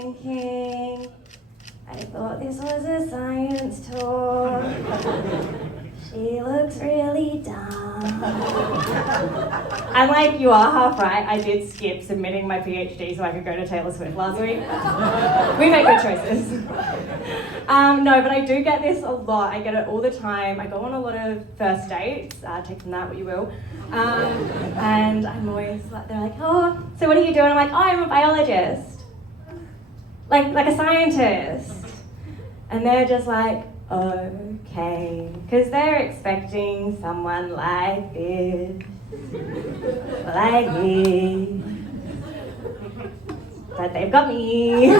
thinking, I thought this was a science talk. She looks really dumb. And like, you are half right, I did skip submitting my PhD so I could go to Taylor Swift last week. We make good choices. No, but I do get this a lot. I get it all the time. I go on a lot of first dates, take from that what you will. And I'm always like, they're like, oh, so what are you doing? I'm like, oh, I'm a biologist. Like a scientist. And they're just like, okay, because they're expecting someone like this, like me, but they've got me.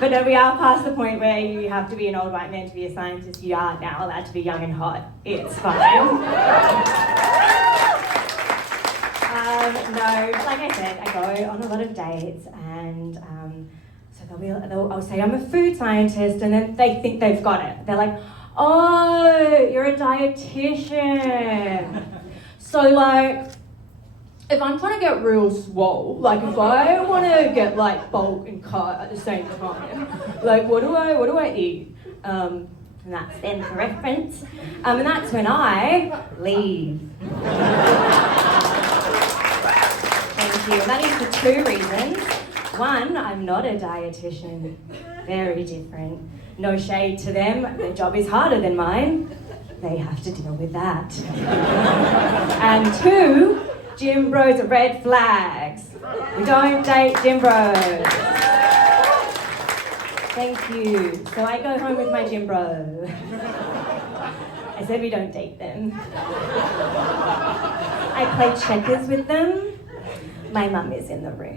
But no, we are past the point where you have to be an old white man to be a scientist. You are now allowed to be young and hot. It's fine. No, like I said, I go on a lot of dates and I'll say I'm a food scientist, and then they think they've got it. They're like, oh, you're a dietitian. So like, if I'm trying to get real swole, like if I want to get like bulk and cut at the same time, like what do I eat? And that's then for reference. And that's when I leave. Thank you. And that is for two reasons. One, I'm not a dietitian. Very different. No shade to them. Their job is harder than mine. They have to deal with that. And two, gym bros are red flags. We don't date gym bros. Thank you. So I go home with my gym bro. I said we don't date them. I play checkers with them. My mum is in the room.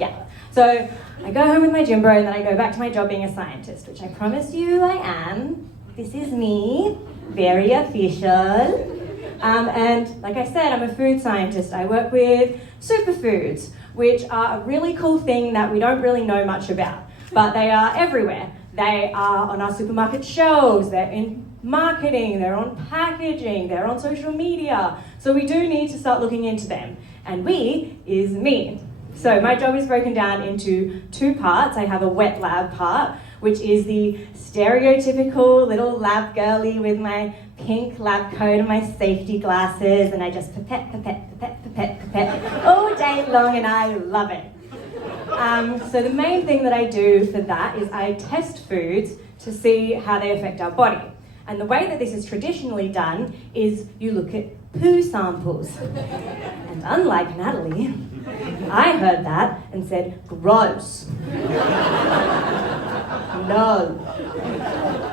Yeah. So I go home with my gym bro and then I go back to my job being a scientist, which I promise you I am. This is me. Very official. And like I said, I'm a food scientist. I work with superfoods, which are a really cool thing that we don't really know much about, but they are everywhere. They are on our supermarket shelves, they're in marketing, they're on packaging, they're on social media. So we do need to start looking into them. And we is me. So my job is broken down into two parts. I have a wet lab part, which is the stereotypical little lab girly with my pink lab coat and my safety glasses, and I just pipette all day long, and I love it. So the main thing that I do for that is I test foods to see how they affect our body. And the way that this is traditionally done is you look at poo samples. And unlike Natalie, I heard that and said, gross. No.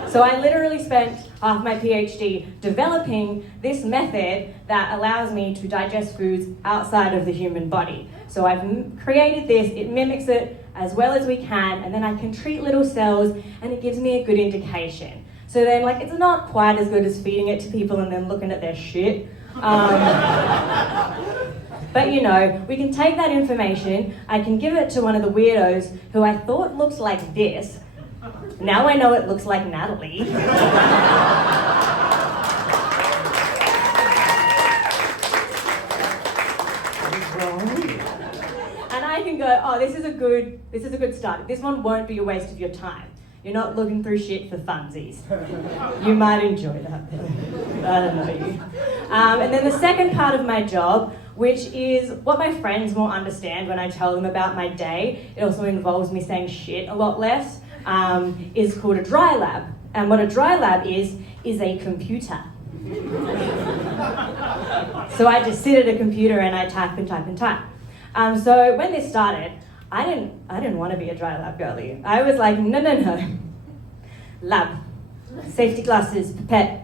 So I literally spent half my PhD developing this method that allows me to digest foods outside of the human body. So I've created this, it mimics it as well as we can, and then I can treat little cells and it gives me a good indication. So then, like, it's not quite as good as feeding it to people and then looking at their shit. But you know, we can take that information, I can give it to one of the weirdos who I thought looks like this. Now I know it looks like Natalie. And I can go, oh, this is a good start. This one won't be a waste of your time. You're not looking through shit for funsies. You might enjoy that. I don't know you. And then the second part of my job, which is what my friends will understand when I tell them about my day, it also involves me saying shit a lot less, is called a dry lab. And what a dry lab is a computer. So I just sit at a computer and I type and type and type. So when this started, I didn't want to be a dry lab girly. I was like, no. Lab, safety glasses, pipette,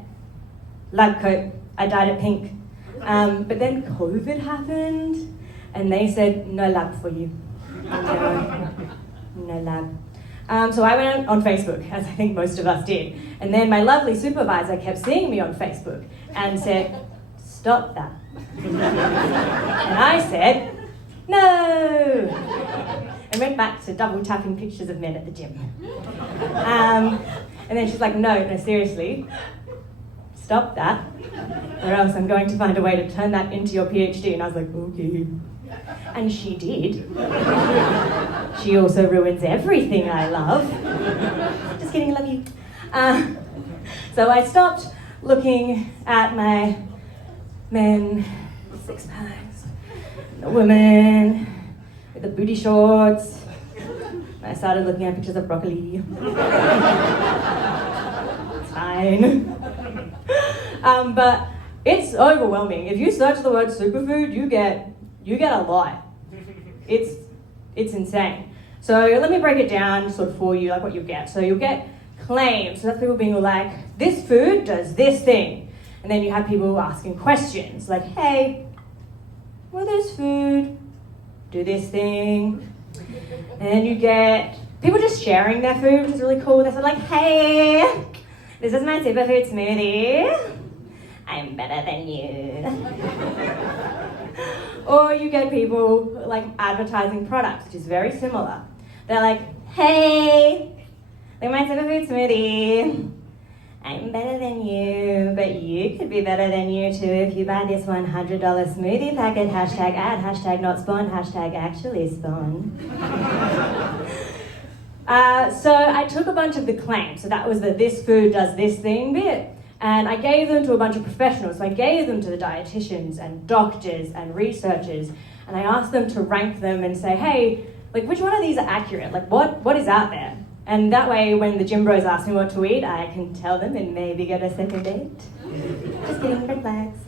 lab coat, I dyed it pink. But then COVID happened and they said, no lab for you. No lab. So I went on Facebook, as I think most of us did. And then my lovely supervisor kept seeing me on Facebook and said, stop that. And I said, no. And went back to double tapping pictures of men at the gym. And then she's like, no, seriously, stop that, or else I'm going to find a way to turn that into your PhD. And I was like, okay. And she did. She also ruins everything I love. Just kidding, I love you. So I stopped looking at my men with six packs, the women with the booty shorts. I started looking at pictures of broccoli. It's fine. But it's overwhelming. If you search the word superfood, you get a lot. It's insane. So let me break it down sort of for you, like what you'll get. So you'll get claims. So that's people being like, this food does this thing. And then you have people asking questions like, hey, will this food do this thing? And then you get people just sharing their food, which is really cool. They're sort of like, hey, this is my superfood smoothie. I'm better than you. Or you get people like advertising products, which is very similar. They're like, hey, look at my superfood smoothie. I'm better than you, but you could be better than you too if you buy this $100 smoothie packet, hashtag ad, hashtag not spawn, hashtag actually spawn. So I took a bunch of the claims, so that was the this food does this thing bit, and I gave them to a bunch of professionals. So I gave them to the dietitians and doctors and researchers, and I asked them to rank them and say, hey, like which one of these are accurate? Like what is out there? And that way, when the gym bros ask me what to eat, I can tell them and maybe get a second date. Just kidding, red flags.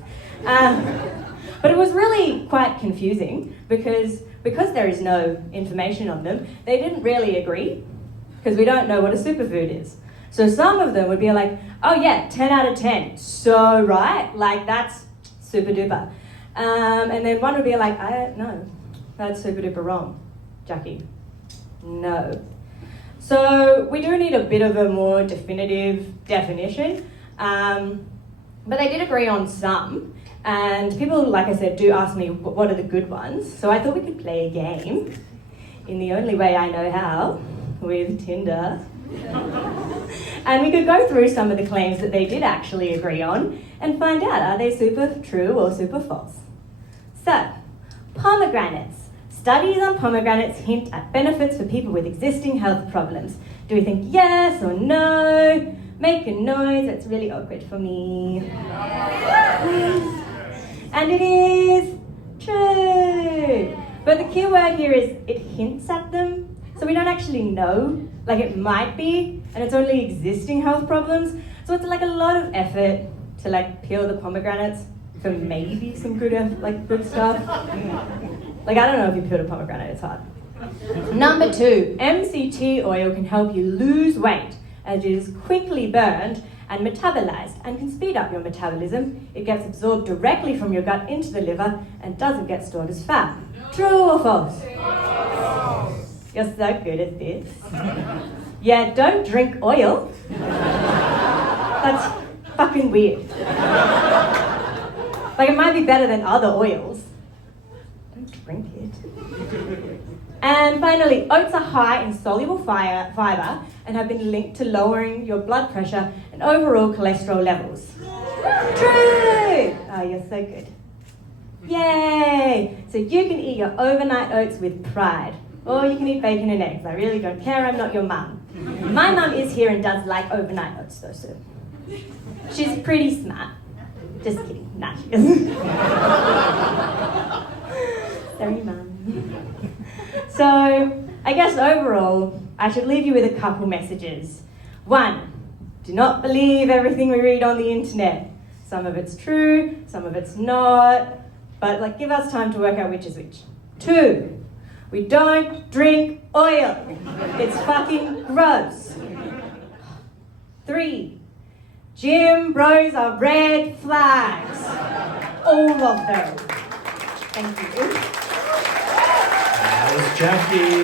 But it was really quite confusing because there is no information on them, they didn't really agree because we don't know what a superfood is. So some of them would be like, oh yeah, 10 out of 10, so right, like that's super duper. And then one would be like, no, that's super duper wrong, Jackie, no. So we do need a bit of a more definitive definition, but they did agree on some, and people, like I said, do ask me what are the good ones, so I thought we could play a game in the only way I know how, with Tinder. And we could go through some of the claims that they did actually agree on and find out, are they super true or super false? So, pomegranates. Studies on pomegranates hint at benefits for people with existing health problems. Do we think yes or no? Make a noise, it's really awkward for me. And it is true. But the key word here is it hints at them. So we don't actually know, like it might be, and it's only existing health problems. So it's like a lot of effort to like peel the pomegranates for maybe some good stuff. Like, I don't know if you peeled a pomegranate, it's hard. Number 2, MCT oil can help you lose weight as it is quickly burned and metabolized and can speed up your metabolism. It gets absorbed directly from your gut into the liver and doesn't get stored as fat. True or false? You're so good at this. Yeah, don't drink oil. That's fucking weird. Like, it might be better than other oils. Don't drink it. And finally, oats are high in soluble fiber and have been linked to lowering your blood pressure and overall cholesterol levels. True! Oh, you're so good. Yay! So you can eat your overnight oats with pride. Or you can eat bacon and eggs. I really don't care, I'm not your mum. My mum is here and does like overnight oats though, so she's pretty smart. Just kidding, nah, she isn't. Sorry, Mum. So, I guess overall, I should leave you with a couple messages. 1, do not believe everything we read on the internet. Some of it's true, some of it's not, but like give us time to work out which is which. 2, we don't drink oil. It's fucking gross. 3, gym bros are red flags. All of them. Thank you. That was Jackie.